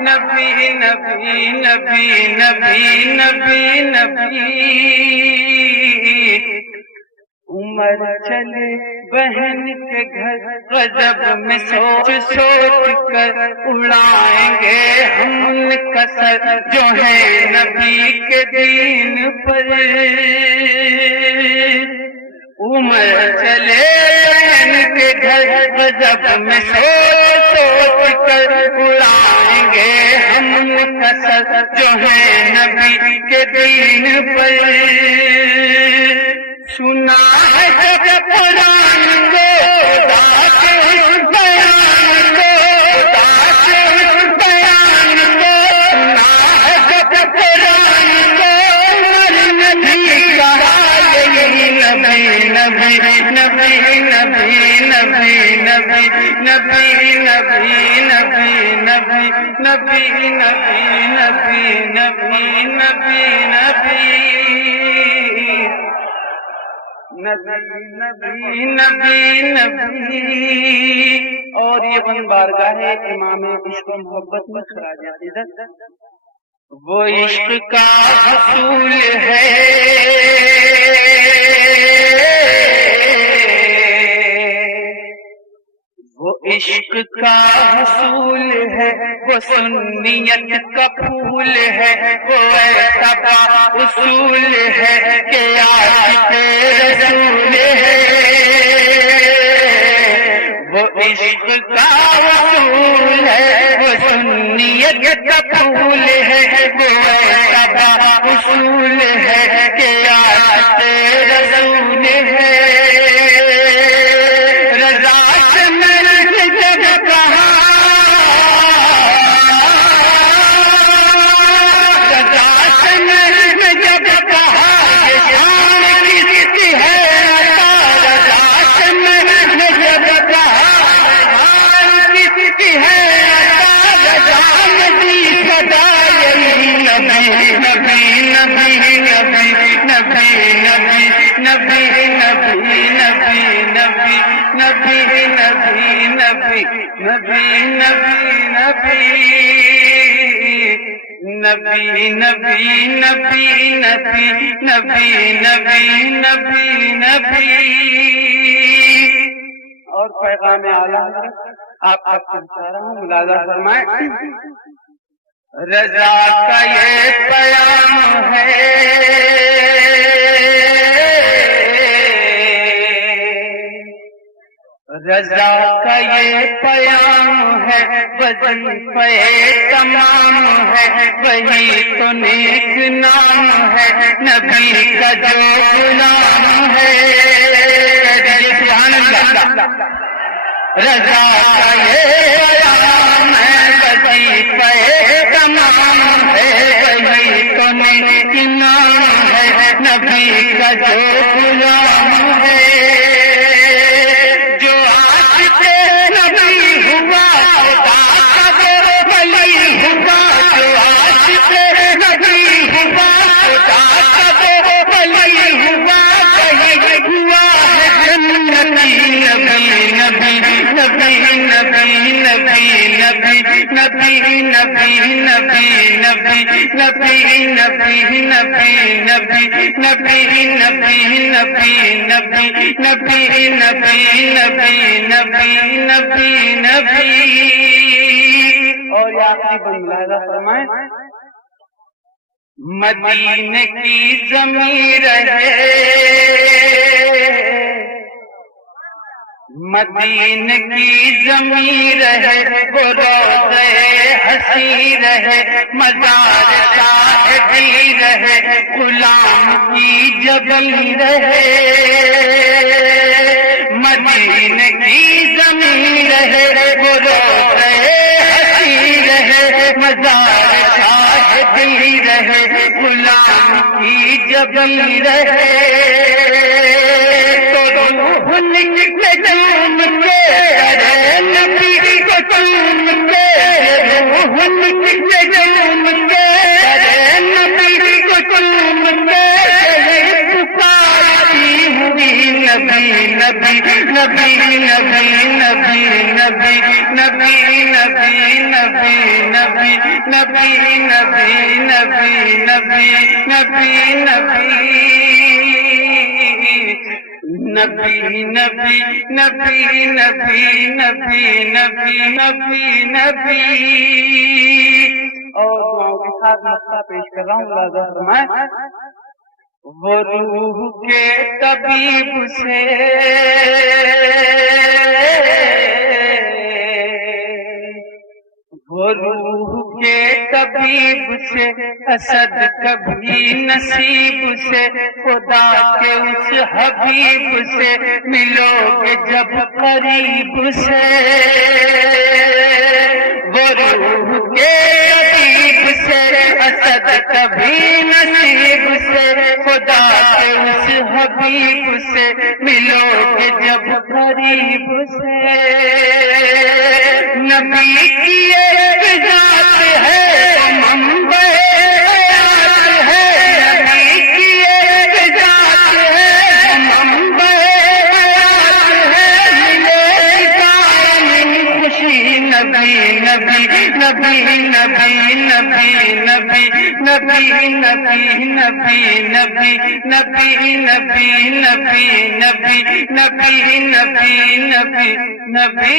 نبی نبی نبی نبی نبی نبی عمر چلے بہن کے گھر غضب میں سوچ سوچ کر اڑائیں گے ہم ان کا سر جو ہے نبی کے دین پر عمر چلے بہن کے گھر غضب میں سوچ سوچ کر اڑائیں گے ہم ان کا سر جو ہے نبی کے دین پر سنا ہے جب قرآن کو داس بیان کو داس بیان کو سنا ہے جب قرآن کو نبی کہا یہی نبی نبی نبی نبی نبی نبی نبی نبی نبی نبی نبی نبی نبی نبی نبی نبی نبی نبی اور یہ بن بارگاہ امام عشق و محبت میں خراج عقیدت وہ عشق کا حصول ہے وہ عشق کا حصول ہے وہ سنیت کا پھول ہے وہ ایسا اصول ہے کہ عاشق رسول ہے وہ عشق کا اصول ہے وہ سنیت کا پھول ہے وہ ایسا اصول ہے کہ عاشق رسول ہے نبی نبی نبی نبی نبی نبی نبی نبی اور پیغام اعلیٰ آپ تک پہنچا رہا ہوں ملاحظہ فرمائیں رضا کا یہ پیام ہے رضا کا یہ پیام ہے وظیفہ تمام ہے وہی تو نیک نام ہے نبی کا جو غلام ہے رضا کا یہ پیام ہے وظیفہ تمام ہے وہی تو نیک نام ہے نبی کا جو غلام ہے نبی نبی نبی نبی نبی نبی نبی نبی نبی نبی نبی نبی نبی نبی نبی نبی نبی نبی اور یہ آخری بند ملاحظہ فرمائیں مدینے کی زمین رہے مدینے کی زمین رہے وہ روضے ہنسی رہے مزار صاحبی رہے غلام کی جبل رہے مدینے کی زمین رہے وہ روضے ہنسی رہے مزار صاحبی رہے غلام کی جبل رہے تو روح نکلے جام کے نبی کو چوم کے روح نکلے جام کے نبی کو چوم کے پکارتی ہوئی نبی نبی نبی نبی نبی نبی نبی نبی نبی نبی نبی نبی نبی نبی نبی نبی نبی نبی نبی نبی نبی نبی نبی اور دعاؤں کے ساتھ مقطع پیش کر رہا ہوں، لازم فرمائیں وہ روح کے طبیب سے وہ روح کے طبیب سے اسد کبھی نصیب سے خدا کے اس حبیب سے ملو گے جب قریب سے وہ روح کے طبیب سے اسد کبھی نصیب سے خدا کے اس حبیب سے ملو گے جب قریب سے نبی کی ایک ذات ہے منبع حیات ہے نبی کی ایک ذات ہے منبع حیات ہے ملے کائن خوشی نبی نبی نبی نبی نبی نبی نبی نبی نبی نبی نبی نبی نبی نبی نبی نبی نبی نبی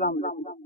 نبی